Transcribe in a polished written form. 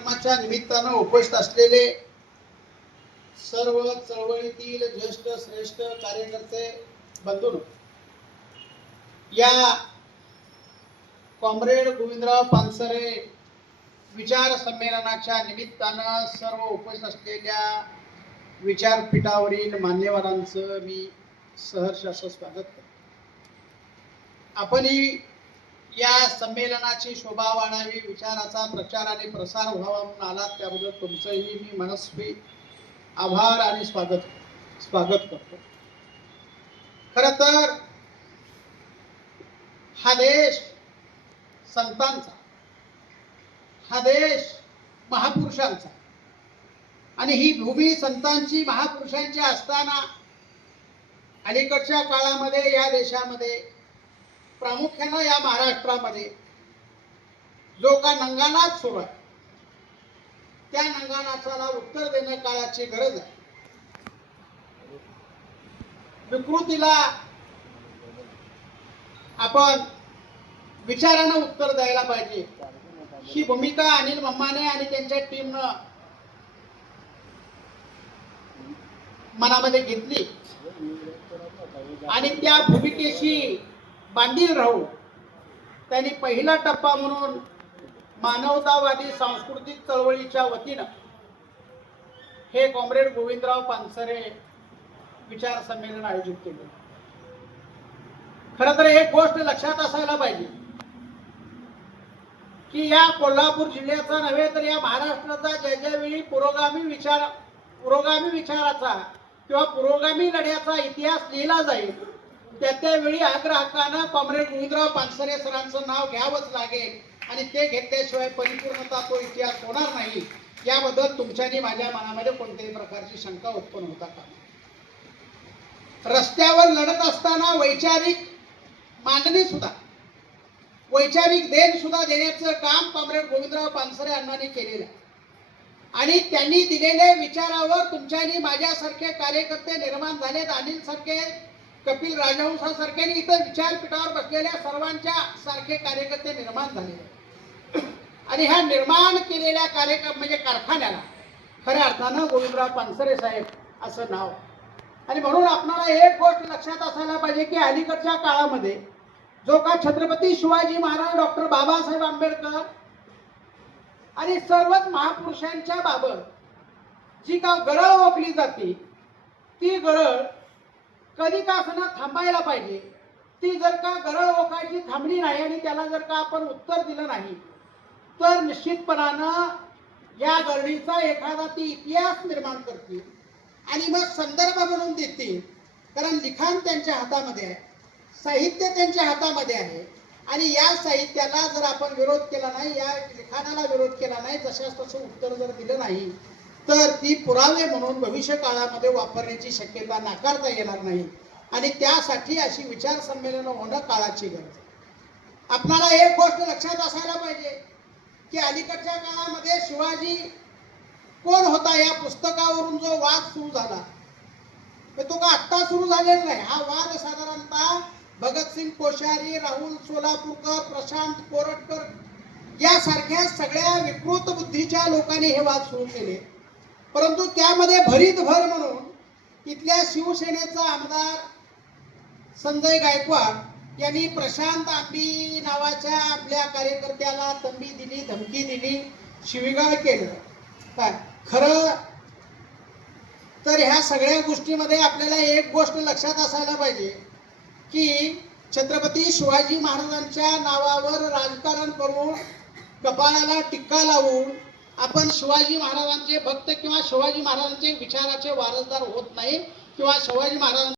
कार्यक्रमाच्या निमित्तानं उपस्थित असलेले सर्व चळवळीतील ज्येष्ठ श्रेष्ठ कार्यकर्ते बंधू, या कॉम्रेड गोविंदराव पानसरे विचार संमेलनाच्या निमित्तानं सर्व उपस्थित असलेल्या विचारपीठावरील मान्यवरांचं मी सहर्ष असं स्वागत करतो. आपणही या संमेलनाची शोभा वाढावी, विचाराचा प्रचार आणि प्रसार व्हावा म्हणून आलात, त्याबद्दल तुमचंही मी मनस्वी आभार आणि स्वागत करतो. खरं तर हा देश संतांचा, हा देश महापुरुषांचा, आणि ही भूमी संतांची महापुरुषांची असताना अलीकडच्या काळामध्ये या देशामध्ये, प्रामुख्याने या महाराष्ट्रामध्ये जो का नंगानाच सुरू आहे, त्या नंगानाचाला उत्तर देणं काळाची गरज आहे. विकृतीला आपण विचारानं उत्तर द्यायला पाहिजे, ही भूमिका अनिल मम्माने आणि त्यांच्या टीमनं मनामध्ये घेतली आणि त्या भूमिकेशी बांधील राहू त्यांनी पहिला टप्पा म्हणून मानवतावादी सांस्कृतिक चळवळीच्या वतीनं हे कॉम्रेड गोविंदराव पानसरे विचार संमेलन आयोजित केले. खरं तर एक गोष्ट लक्षात असायला पाहिजे की या कोल्हापूर जिल्ह्याचा नव्हे तर या महाराष्ट्राचा ज्यावेळी पुरोगामी विचाराचा किंवा पुरोगामी लढ्याचा इतिहास लिहिला जाईल, त्यावेळी आग्रहानं कॉम्रेड गोविंदराव पानसरे सरांचं नाव घ्यावंच लागेल आणि ते घेतल्याशिवाय परिपूर्णता तो इतिहास होणार नाही, याबद्दल तुमच्यानी माझ्या मनामध्ये कोणत्याही प्रकारची शंका उत्पन्न होता कामा. रस्त्यावर लढत असताना वैचारिक मांडणी सुद्धा, वैचारिक देण सुद्धा देण्याचं काम कॉम्रेड गोविंदराव पानसरे अण्णांनी केलेलं आहे आणि त्यांनी दिलेल्या विचारावर तुमच्यानी माझ्यासारखे कार्यकर्ते निर्माण झालेत. अनिल सारखे, कपिल राजहंसासारखे आणि इतर विचारपीठावर बसलेल्या सर्वांच्या सारखे कार्यकर्ते निर्माण झालेले आणि ह्या निर्माण केलेल्या कार्यक्रम म्हणजे कारखान्याला खऱ्या अर्थानं गोविंदराव पानसरे साहेब असं नाव. आणि म्हणून आपल्याला एक गोष्ट लक्षात असायला पाहिजे की अलीकडच्या काळामध्ये जो का छत्रपती शिवाजी महाराज, डॉक्टर बाबासाहेब आंबेडकर आणि सर्वच महापुरुषांच्या बाबत जी का गरळ ओकली जाते, ती गरळ कधी का असं थांबायला पाहिजे. ती जर का गरळ ओकायची थांबली नाही आणि त्याला जर का आपण उत्तर दिलं नाही तर निश्चितपणानं या गरळीचा एखादा ती इतिहास निर्माण करतील आणि मग संदर्भ म्हणून देतील. कारण लिखाण त्यांच्या हातामध्ये आहे, साहित्य त्यांच्या हातामध्ये आहे आणि या साहित्याला जर आपण विरोध केला नाही, या लिखाणाला विरोध केला नाही, जशास तसं उत्तर जर दिलं नाही तर ती पुरावे म्हणून भविष्य काळामध्ये वापरण्याची शक्यता नाकारता येणार नाही आणि त्यासाठी अशी विचार संमेलन होणं काळाची गरज. आपल्याला एक गोष्ट लक्षात असायला पाहिजे की अलीकडच्या काळामध्ये शिवाजी कोण होता या पुस्तकावरून जो वाद सुरू झाला तो का आत्ता सुरू झालेला नाही. हा वाद साधारणतः भगतसिंग कोश्यारी, राहुल सोलापूरकर, प्रशांत कोरटकर यासारख्या सगळ्या विकृत बुद्धीच्या लोकांनी हे वाद सुरू केले. परंतु त्यामध्ये भरीतभर म्हणून इथल्या शिवसेनेचा आमदार संजय गायकवाड यांनी प्रशांत आंबी नावाच्या आपल्या कार्यकर्त्याला तंबी दिली, धमकी दिली, शिवीगाळ केलं. काय खरं तर ह्या सगळ्या गोष्टीमध्ये आपल्याला एक गोष्ट लक्षात असायला पाहिजे की छत्रपती शिवाजी महाराजांच्या नावावर राजकारण करून कपाळाला टिक्का लावून आपण शिवाजी महाराजांचे भक्त किंवा शिवाजी महाराजांचे विचाराचे वारसदार होत नाही किंवा शिवाजी महाराजांचे